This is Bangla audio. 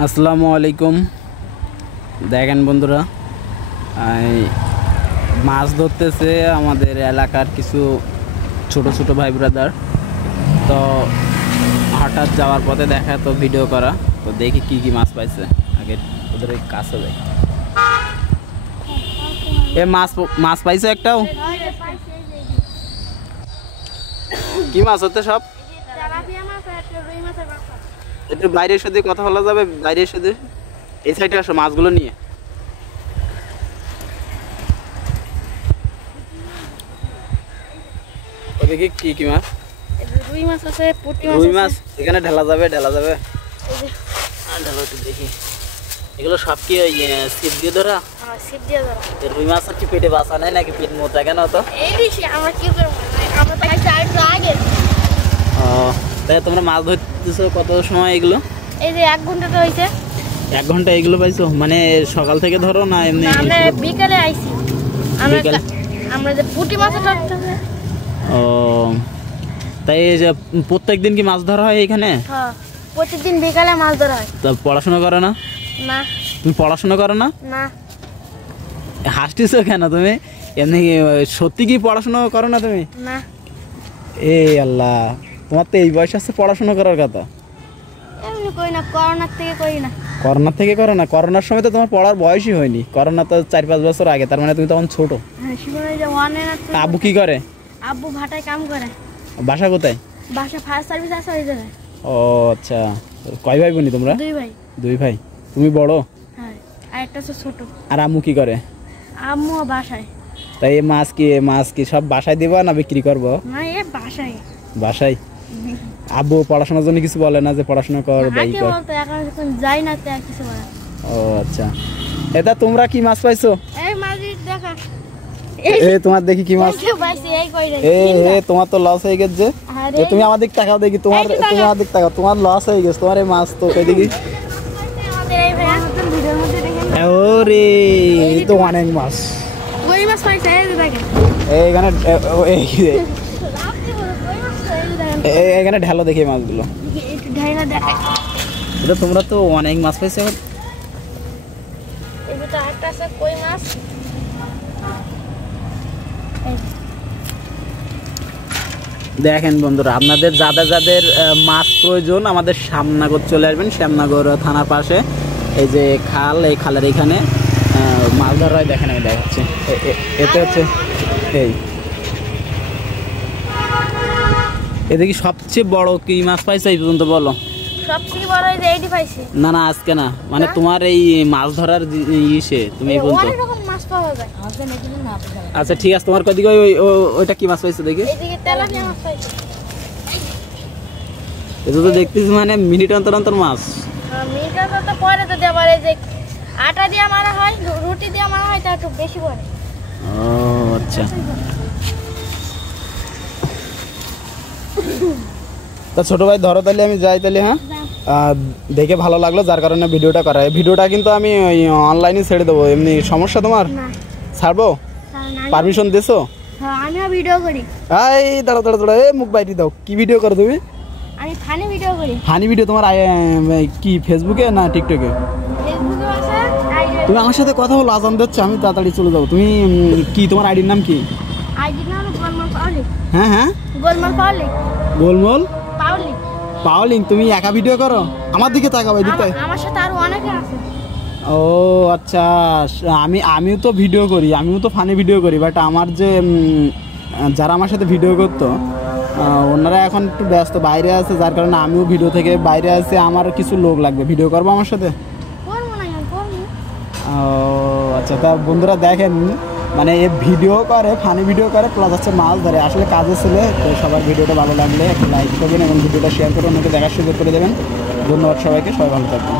আসসালামু আলাইকুম। দেখেন বন্ধুরা, মাছ ধরতেছে আমাদের এলাকার কিছু ছোট ছোট ভাই ব্রাদার। তো হঠাৎ যাওয়ার পথে দেখা তো ভিডিও করা, তো দেখি কি কি মাছ পাইছে। আগে ওদের ওই কাছে যাই। এ মাছ মাছ পাইছো একটাও? কি মাছ হচ্ছে সব? একটু বাইরের সাথে কথা বলা যাবে? বাইরের সাথে এই সাইডে আসো, মাছগুলো নিয়ে। ওদিকে কি কি মাছ? রুই মাছ আছে, পুঁটি মাছ। রুই মাছ এখানে ঢালা যাবে? ঢালা যাবে, ঢালা একটু দেখি। এগুলো সব কি ওই ছিপ দিয়ে ধরা? হ্যাঁ, ছিপ দিয়ে ধরা। রুই মাছ কি পেটে বাসা নেয় নাকি পেট মোটা কেন? তো এই দিছি আমরা কি করব, আমরা তো খাইছি আর আগে। ও, তাই তোমরা মাছ ধরতেছো কত সময় এগুলো? এই যে 1 ঘন্টা তো হইছে। 1 ঘন্টা এগুলো পাইছো? মানে সকাল থেকে ধরো না এমনি? আমরা বিকালে আইছি। আমরা যে পুঁটি মাছ ধরতেছে। ও, তাই এই যে প্রত্যেকদিন কি মাছ ধরা হয় এখানে? হ্যাঁ, প্রতিদিন বিকালে মাছ ধরা হয়। তা পড়াশোনা করো না? না। তুমি পড়াশোনা করো না? না। হাসতেছো কেন তুমি? এমনি সত্যি কি পড়াশোনা করো না তুমি? না। এই আল্লাহ, তোমার তো এই বয়স আছে পড়াশোনা করার কথা। এমনি কই না, করোনার থেকে কই না। করোনার থেকে করো না? করোনার সময় তো তোমার পড়ার বয়সই হয়নি। করোনা তো 4-5 বছর আগে, তার মানে তুমি তখন ছোট। হ্যাঁ, শিবনে যে ওয়ানে না। আব্বু কি করে? আব্বু ভাটায় কাম করে। বাসা কোথায়? বাসা ফায়ার সার্ভিস আছে ওই জায়গায়। ও আচ্ছা, কয় ভাই বোনি তোমরা? 2 ভাই। 2 ভাই। তুমি বড়? হ্যাঁ, আর একটা আছে ছোট। আর আম্মু কি করে? আম্মু বাসায়। তাই এই মাছ কি সব বাসায় দিবা না বিক্রি করবো? না, এ বাসায়। বাসায়। আব্বু পড়াশোনার জন্য কিছু বলে না যে পড়াশোনা কর বা ই কর? বলতো এখন যখন যাই না তো আর কিছু বলে। ও আচ্ছা, এটা তোমরা কি মাছ পাইছো? এই মাঝি দেখা। এই তোমার দেখি কি মাছ? এই তোমার তো লস হয়ে গেছে। তুমি আমার দিক তাকাও দেখি, তোমার আমার দিক তাকাও, তোমার লস হয়ে গেছে। তোমার এই মাছ তো কই দেখি। ওরে, এই তো অনেক মাছ। কই মাছ পাইছে এই দেখেন। এইখানে এখানে ঢালো দেখি মাছগুলো। একটু ঢাইনা দেখা। এটা তোমরা তো অনেক মাছ পাইছো। এই তো একটা আছে কই মাছ। দেখেন বন্ধুরা, আপনাদের যাদের যাদের মাছ প্রয়োজন আমাদের শ্যামনগর চলে আসবেন। শ্যামনগর থানার পাশে এই যে খাল, এই খালের এখানে মাছ ধরা হয়। দেখেন আমি দেখাচ্ছি। এতে হচ্ছে এদিকে সবচেয়ে বড় কি মাছ পাইছো এই পর্যন্ত বলো? সবচেয়ে বড় এই যে এইটি পাইছি। না না, আজকে না, মানে তোমার এই মাছ ধরার ইসে তুমি এই পর্যন্ত অনেক রকম মাছ পাওয়া যায়। আচ্ছা ঠিক আছে, তোমার কদিকে ওইটা কি মাছ পাইছো দেখি? এইদিকে তেলাপিয়া মাছ পাইছি। এটা তো দেখতেছি মানে মিনিট অন্তর অন্তর মাছ। মিনিট তো পরে তো আবার এই যে আটা দিয়ে মারা হয়, রুটি দিয়ে মারা হয়, তা একটু বেশি পড়ে। ও আচ্ছা, তা ছোট ভাই ধরো তাহলে আমি যাই তাহলে। হ্যাঁ, দেখে ভালো লাগলো যার কারণে ভিডিওটা করা। এই ভিডিওটা কিন্তু আমি অনলাইনে ছেড়ে দেবো। এমনি সমস্যা তোমার? ছাড়বো? পারমিশন দিছো? হ্যাঁ, আমিও ভিডিও করি। এই দাঁড়া দাঁড়া দাঁড়া, এই মুখ বাইরে দাও। কি ভিডিও করো তুমি? আমি ফানি ভিডিও করি। ফানি ভিডিও তোমার কি ফেসবুকে না টিকটকে? ফেসবুকে আছে। তুমি আমার সাথে কথা বলো, আজান দিচ্ছে, আমি তাড়াতাড়ি চলে যাবো। তুমি কি, তোমার আইডির নাম কি? আইডির নাম গোলমাল পাওলি। হ্যাঁ হ্যাঁ, গোলমাল পাওলি। গোলমাল পাওলি। পাওলিং। তুমি একা ভিডিও করো? আমার দিকে তাকাও, এদিকে। আমার সাথে আরো অনেকে আছে। ও আচ্ছা, আমিও তো ভিডিও করি, আমিও তো ফানি ভিডিও করি। বাট আমার যে যারা আমার সাথে ভিডিও করতো ওনারা এখন একটু ব্যস্ত, বাইরে আছে, যার কারণে আমিও ভিডিও থেকে বাইরে আছি। আমার কিছু লোক লাগবে, ভিডিও করবো আমার সাথে? ও আচ্ছা, তা বন্ধুরা দেখেন, মানে এ ভিডিও করে, ফানি ভিডিও করে, প্লাস হচ্ছে মাছ ধরে। আসলে কাজে ছেলে তো। সবার ভিডিওটা ভালো লাগলে একটা লাইক করবেন এবং ভিডিওটা শেয়ার করে অন্যকে দেখার সুযোগ করে দেবেন। ধন্যবাদ সবাইকে, সবাই ভালো থাকবেন।